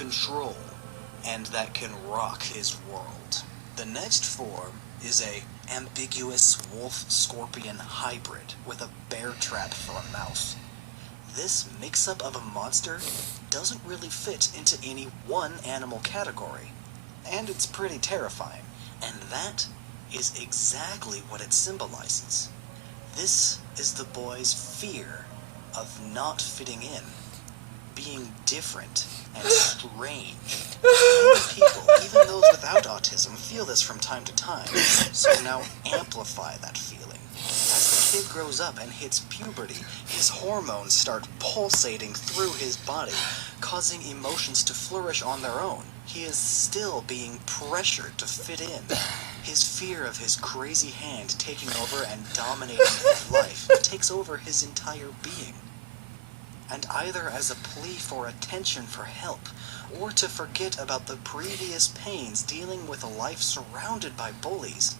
control, and that can rock his world. The next form is a ambiguous wolf-scorpion hybrid with a bear trap for a mouth. This mix-up of a monster doesn't really fit into any one animal category, and it's pretty terrifying, and that is exactly what it symbolizes. This is the boy's fear of not fitting in, being different and strange. Many people, even those without autism, feel this from time to time, so now amplify that feeling. As the kid grows up and hits puberty, his hormones start pulsating through his body, causing emotions to flourish on their own. He is still being pressured to fit in. His fear of his crazy hand taking over and dominating his life takes over his entire being. And either as a plea for attention for help, or to forget about the previous pains dealing with a life surrounded by bullies,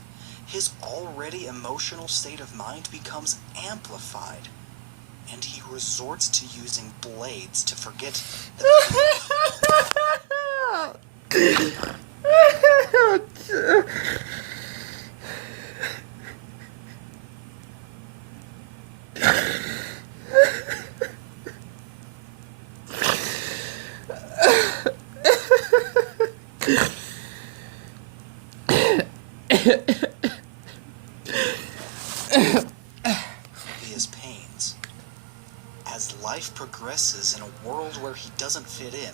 his already emotional state of mind becomes amplified, and he resorts to using blades to forget the his pains. As life progresses in a world where he doesn't fit in,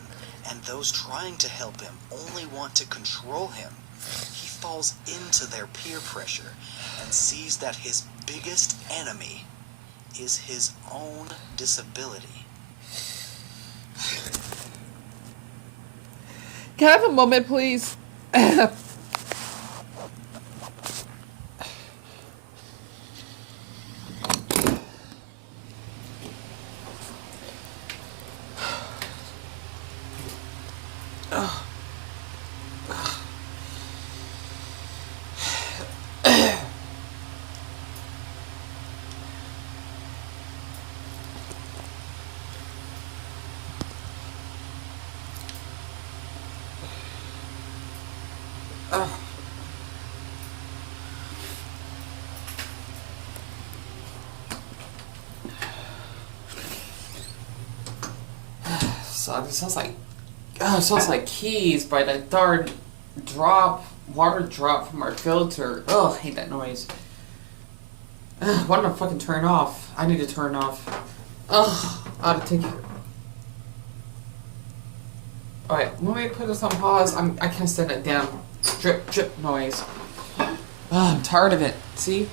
and those trying to help him only want to control him, he falls into their peer pressure and sees that his biggest enemy is his own disability. Can I have a moment, please? So it sounds like keys by the darn water drop from our filter. Oh, I hate that noise. Why don't I fucking turn off? I need to turn off. Oh, I ought to take it. Alright, let me put this on pause. I can't stand that damn drip noise. Oh, I'm tired of it. See?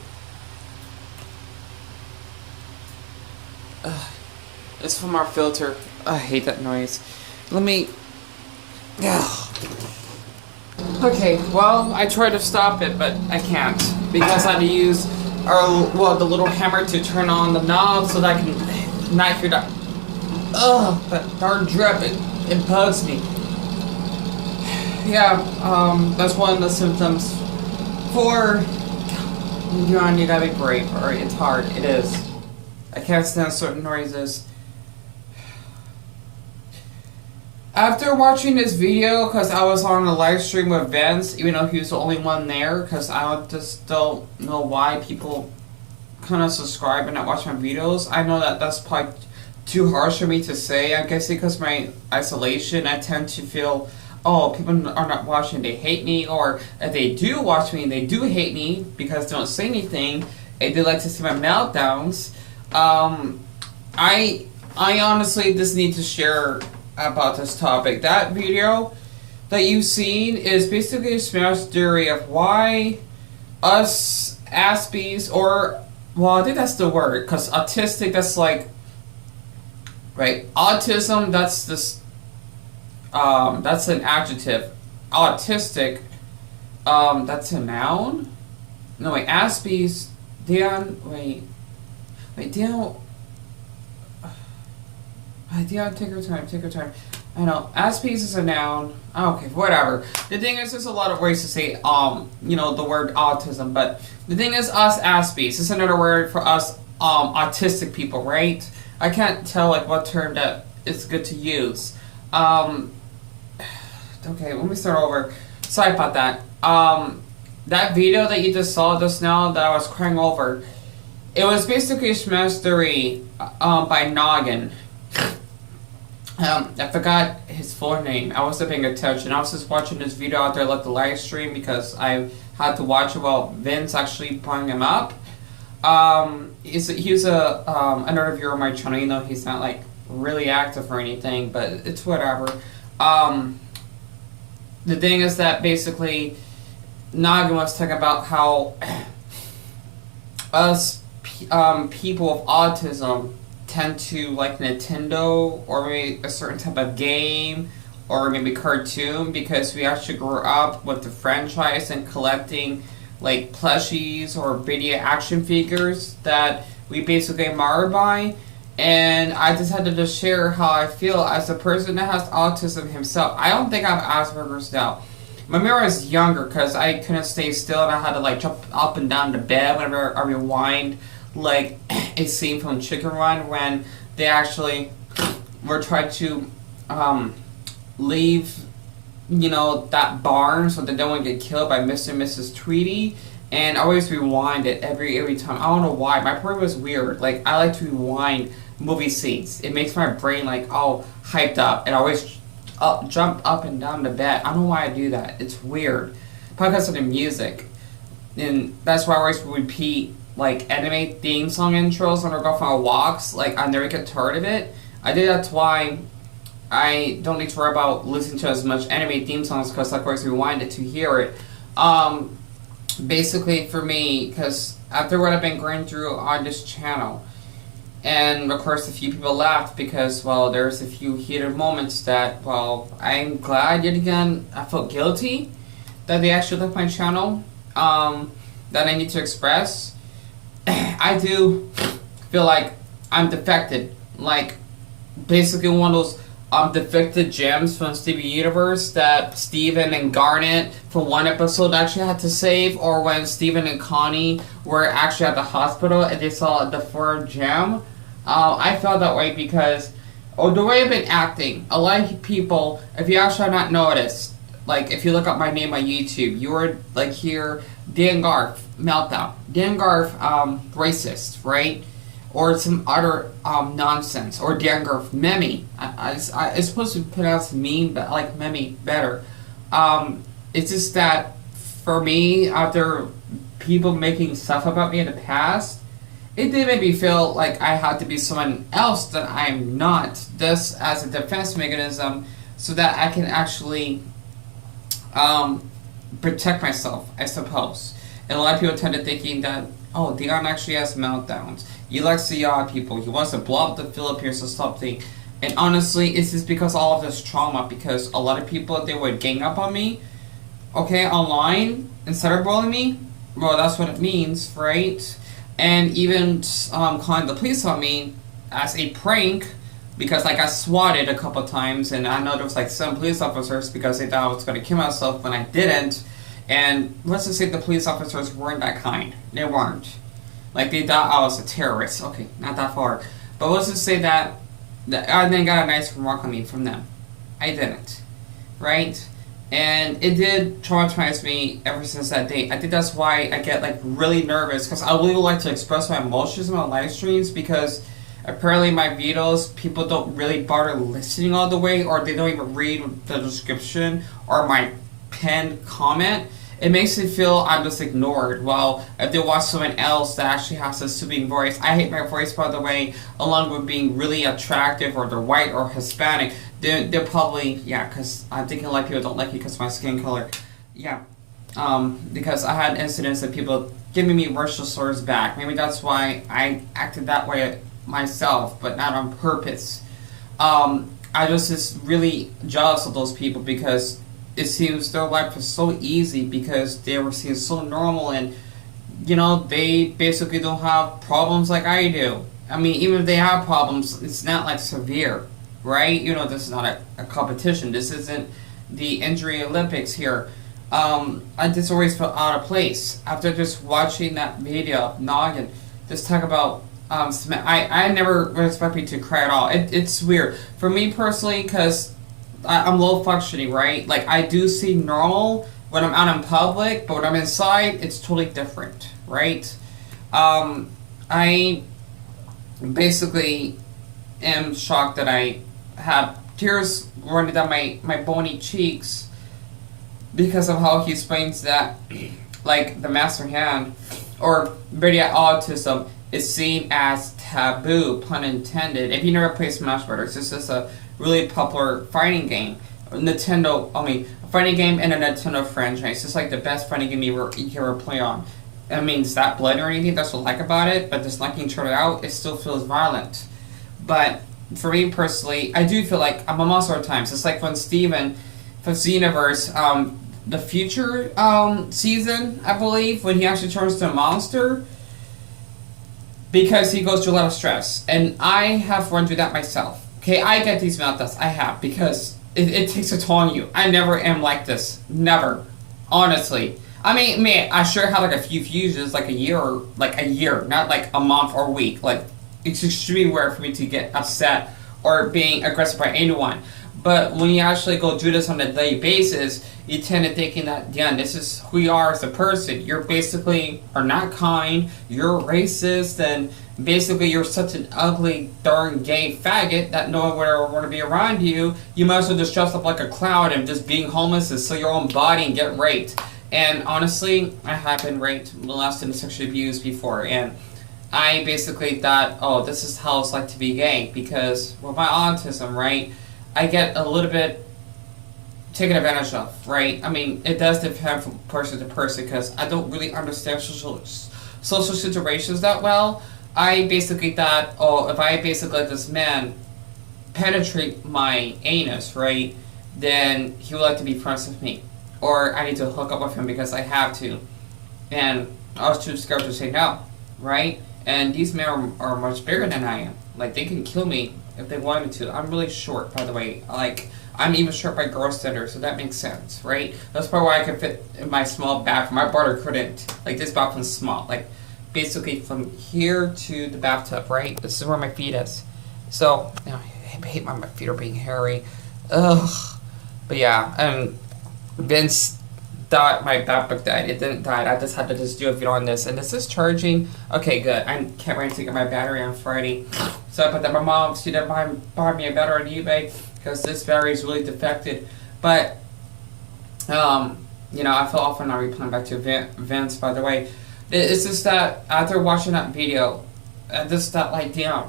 It's from our filter. I hate that noise. Let me... Okay, well, I tried to stop it, but I can't. Because I had to use the little hammer to turn on the knob so that I can not hear that... that darn drip. It bugs me. Yeah, that's one of the symptoms for... You gotta be brave, alright? It's hard. It is. I can't stand certain noises. After watching this video, because I was on a live stream with Vince, even though he was the only one there, because I just don't know why people kind of subscribe and not watch my videos. I know that that's probably too harsh for me to say. I guess because my isolation, I tend to feel, oh, people are not watching, they hate me, or if they do watch me, they do hate me because they don't say anything, and they like to see my meltdowns. I honestly just need to share about this topic. That video that you've seen is basically a smash theory of why us Aspies, or, well, I think that's the word, because autistic, that's like, right, autism, that's this, that's an adjective. Autistic, that's a noun? No, wait, Aspies, Dan, Dion, take your time. I know, Aspies is a noun. Okay, whatever. The thing is, there's a lot of ways to say, the word autism, but the thing is, us Aspies is another word for us, autistic people, right? I can't tell, what term that is good to use. Okay, let me start over. Sorry about that. That video that you just saw just now that I was crying over, it was basically a smash theory by Noggin. I forgot his full name. I wasn't paying attention. I was just watching this video out there like the live stream because I had to watch it while Vince actually brought him up. He's another viewer on my channel. You know, he's not like really active or anything, but it's whatever. The thing is that basically Noggin was talking about how us people with autism tend to like Nintendo or maybe a certain type of game or maybe cartoon because we actually grew up with the franchise and collecting like plushies or video action figures that we basically admire by. And I just had to just share how I feel as a person that has autism himself. I don't think I have Asperger's now. When I was younger, because I couldn't stay still and I had to like jump up and down the bed whenever I rewind like a scene from Chicken Run when they actually were trying to leave, you know, that barn so that they don't get killed by Mr. and Mrs. Tweety. And I always rewind it every time. I don't know why. My brain was weird. Like, I like to rewind movie scenes. It makes my brain, like, all hyped up. And I always jump up and down the bed. I don't know why I do that. It's weird. Probably because of the music. And that's why I always repeat, like, anime theme song intros when I go for walks. Like, I never get tired of it. I think that's why I don't need to worry about listening to as much anime theme songs because I always rewind it to hear it. Basically for me, because after what I've been going through on this channel, and of course a few people laughed because, well, there's a few heated moments that, well, I'm glad yet again I felt guilty that they actually left my channel, that I need to express. I do feel like I'm defected, like basically one of those defected gems from Steven Universe that Steven and Garnet from one episode actually had to save, or when Steven and Connie were actually at the hospital and they saw the fourth gem. I felt that way because the way I've been acting, a lot of people, if you actually have not noticed, like if you look up my name on YouTube, you would like hear Dan Garf meltdown, Dan Garf racist, right? Or some other nonsense, or Dan Garf meme. It's supposed to be pronounced meme, but I like meme better. It's just that for me, after people making stuff about me in the past, it did make me feel like I had to be someone else that I'm not. This as a defense mechanism, so that I can actually protect myself, I suppose. And a lot of people tend to thinking that, oh, Dion actually has meltdowns. He likes to yell at people. He wants to blow up the Philippines or something. And honestly, it's just because all of this trauma. Because a lot of people, they would gang up on me, okay, online, instead of bullying me. Well, that's what it means, right? And even calling the police on me as a prank, because like I swatted a couple times, and I know there was like some police officers because they thought I was going to kill myself when I didn't. And let's just say the police officers weren't that kind. They weren't. Like, they thought I was a terrorist. Okay, not that far. But let's just say that I didn't got a nice remark on me from them. I didn't. Right? And it did traumatize me ever since that day. I think that's why I get, like, really nervous. Because I really like to express my emotions in my live streams. Because apparently my videos, people don't really bother listening all the way. Or they don't even read the description or my pinned comment. It makes me feel I'm just ignored. Well, if they watch someone else that actually has a soothing voice, I hate my voice, by the way, along with being really attractive, or they're white or Hispanic, they're probably, yeah, because I'm thinking a lot of people don't like me because of my skin color. Yeah. Because I had incidents of people giving me racial slurs back. Maybe that's why I acted that way myself, but not on purpose. I was just really jealous of those people because it seems their life was so easy because they were seen so normal, and you know, they basically don't have problems like I do. I mean, even if they have problems, it's not like severe, right? You know, this is not a competition. This isn't the injury Olympics here. I just always felt out of place after just watching that video. Noggin, just talk about I never would expect me to cry at all. It's weird for me personally because I'm low functioning, right? Like I do see normal when I'm out in public, but when I'm inside, it's totally different, right? I basically am shocked that I have tears running down my bony cheeks because of how he explains that, like the master hand or video autism is seen as taboo, pun intended. If you never play Smash Brothers, this is a really popular fighting game. A fighting game and a Nintendo franchise. It's like the best fighting game you can ever play on. I mean, it's not blood or anything, that's what I like about it, but just liking each other out, it still feels violent. But for me personally, I do feel like I'm a monster at times. It's like when Steven from Xenoverse, the future season, I believe, when he actually turns to a monster because he goes through a lot of stress. And I have run through that myself. Okay, I get these meltdowns. I have, because it takes a toll on you. I never am like this. Never. Honestly. I mean, man, I sure had like a few fusions, like a year, not like a month or a week. Like, it's extremely rare for me to get upset or being aggressive by anyone. But when you actually go do this on a daily basis, you tend to thinking that, yeah, this is who you are as a person. You're basically are not kind, you're racist, and basically you're such an ugly, darn gay faggot that no one would ever want to be around you. You might as well just dress up like a clown and just being homeless and sell your own body and get raped. And honestly, I have been raped, molested, and sexually abused before, and I basically thought, oh, this is how it's like to be gay, because with my autism, right, I get a little bit taken advantage of, right? I mean, it does depend from person to person, because I don't really understand social situations that well. I basically thought, oh, if I basically let this man penetrate my anus, right, then he would like to be friends with me. Or I need to hook up with him because I have to. And I was too scared to say no, right? And these men are much bigger than I am. Like, they can kill me if they wanted me to. I'm really short, by the way. Like, I'm even short by girl standards, so that makes sense, right? That's probably why I could fit in my small bathroom. My brother couldn't. Like, this bathroom's small. Like, basically from here to the bathtub, right? This is where my feet is. So, you know, I hate my feet are being hairy. Ugh. But yeah, and Vince thought my MacBook died. It didn't die. I just had to just do a video on this. And this is charging. Okay, good. I can't wait to get my battery on Friday. So I put that. My mom, she did buy me a battery on eBay because this battery is really defected. But, you know, I fell off and I replaying back to Vince, by the way. It's just that after watching that video, I just thought, like, damn,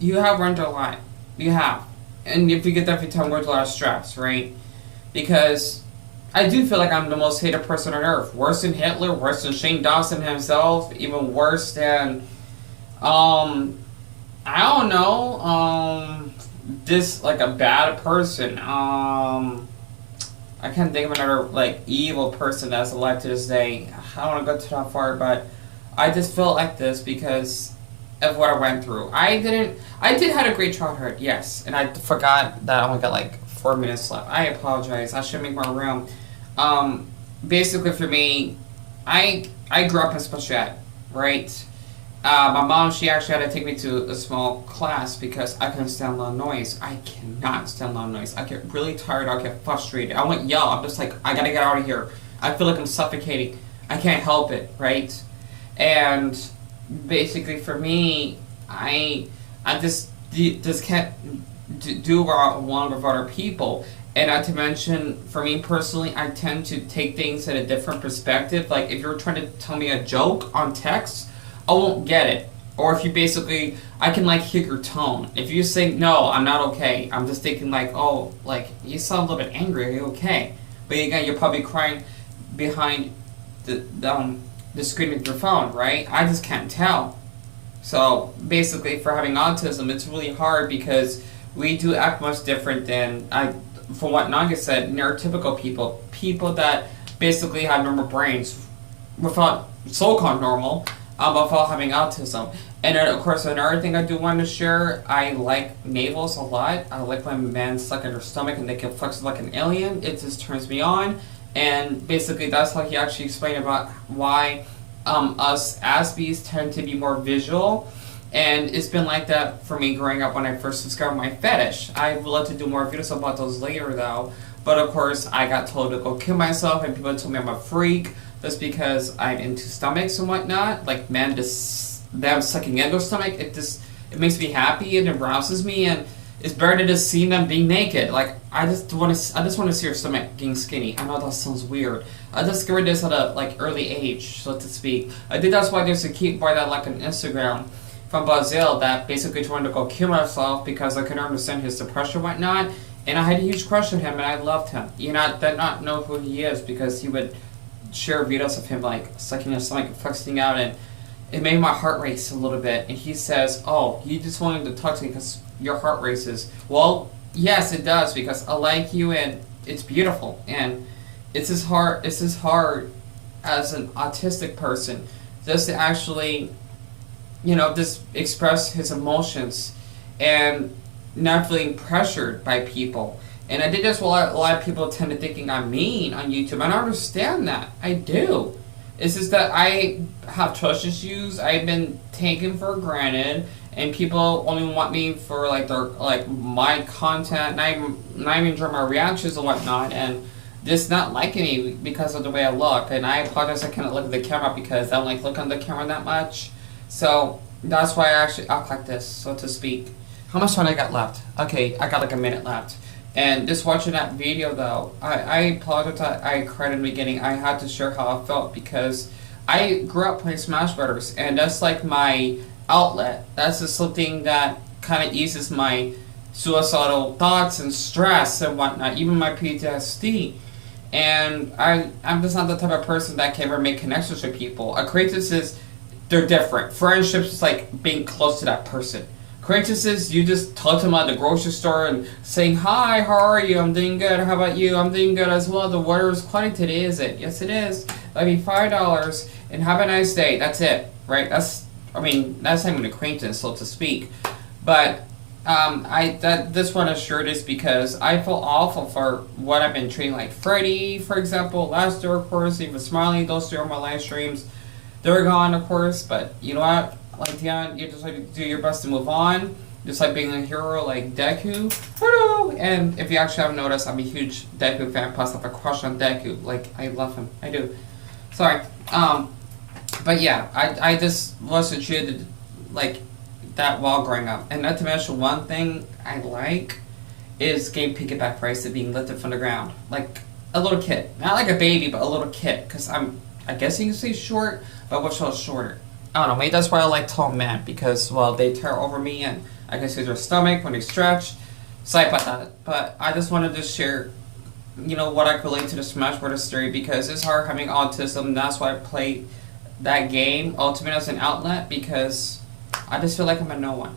you have run through a lot. You have. And if you get that every time, we're a lot of stress, right? Because I do feel like I'm the most hated person on earth. Worse than Hitler, worse than Shane Dawson himself, even worse than, I don't know, this, like, a bad person. I can't think of another, like, evil person that's alive to this day. I don't want to go too that far, but I just felt like this because of what I went through. I did have a great childhood, yes, and I forgot that I only got, like, 4 minutes left. I apologize. I should make more room. Basically for me, I grew up in special ed, right? My mom, she actually had to take me to a small class because I couldn't stand loud noise. I cannot stand loud noise. I get really tired. I get frustrated. I won't yell. I'm just like, I gotta get out of here. I feel like I'm suffocating. I can't help it, right? And basically for me, I just can't do what I want with other people. And not to mention, for me personally, I tend to take things in a different perspective. Like, if you're trying to tell me a joke on text, I won't get it. Or if you basically, I can, like, hear your tone. If you say, no, I'm not okay, I'm just thinking, like, oh, like, you sound a little bit angry, are you okay? But again, you're probably crying behind the screen of your phone, right? I just can't tell. So, basically, for having autism, it's really hard because we do act much different than, from what Naga said, neurotypical people. People that basically have normal brains without so-called normal, without having autism. And then, of course, another thing I do want to share, I like navels a lot. I like when men suck in their stomach and they can flex like an alien. It just turns me on. And basically, that's how he actually explained about why us Aspies tend to be more visual. And it's been like that for me growing up when I first discovered my fetish. I would love to do more videos about those later though. But of course, I got told to go kill myself, and people told me I'm a freak. That's because I'm into stomachs and whatnot. Like men just them sucking in their stomach, it makes me happy and it arouses me, and it's better to just see them being naked. Like I just want to see your stomach getting skinny. I know that sounds weird. I discovered this at a like early age, so to speak. I think that's why there's a cute boy that like on Instagram from Brazil that basically wanted to go kill himself because I couldn't understand his depression and whatnot. And I had a huge crush on him, and I loved him. You not know who he is because he would share videos of him like sucking his stomach, flexing out, and it made my heart race a little bit. And he says, "Oh, you just wanted to talk to me because your heart races." Well, yes, it does because I like you, and it's beautiful, and it's as hard as an autistic person just to actually, just express his emotions and not feeling pressured by people. And I did this while a lot of people tend to thinking I'm mean on YouTube, and I understand that. I do. It's just that I have trust issues. I've been taken for granted, and people only want me for my content, not even enjoy my reactions and whatnot, and just not liking me because of the way I look. And I apologize I cannot look at the camera because I don't like looking at the camera that much. So that's why I actually act like this, so to speak. How much time I got left? Okay, I got like a minute left. And just watching that video though, I apologize. I cried in the beginning. I had to share how I felt because I grew up playing Smash Brothers, and that's like my outlet. That's just something that kind of eases my suicidal thoughts and stress and whatnot, even my PTSD. And I'm just not the type of person that can ever make connections with people. Acquaintances, they're different. Friendships is like being close to that person. Acquaintances, you just talk to them at the grocery store and saying, "Hi, how are you? I'm doing good. How about you? I'm doing good as well. The weather is cloudy today, is it?" "Yes, it is. That'd be $5 and have a nice day." That's it, right? That's not even an acquaintance, so to speak. But this one assured is because I feel awful for what I've been treating, like Freddie, for example, last year, of course, even Smiley, those two are my live streams. They're gone, of course, but you know what? Like, Dion, you just like to do your best to move on. Just like being a hero like Deku. Hello! And if you actually haven't noticed, I'm a huge Deku fan, plus I have a crush on Deku. Like, I love him. I do. Sorry. But yeah, I just wasn't treated like that while growing up. And not to mention, one thing I like is getting piggyback rice and being lifted from the ground. Like a little kid. Not like a baby, but a little kid. Because I guess you can say short, but I wish I was shorter. I don't know, maybe that's why I like tall men, because, well, they tear over me and I can see their stomach when they stretch. Sorry about that. But I just wanted to share, what I relate to the Smash Brothers story, because it's hard having autism. That's why I play that game, Ultimate, as an outlet, because I just feel like I'm a no one.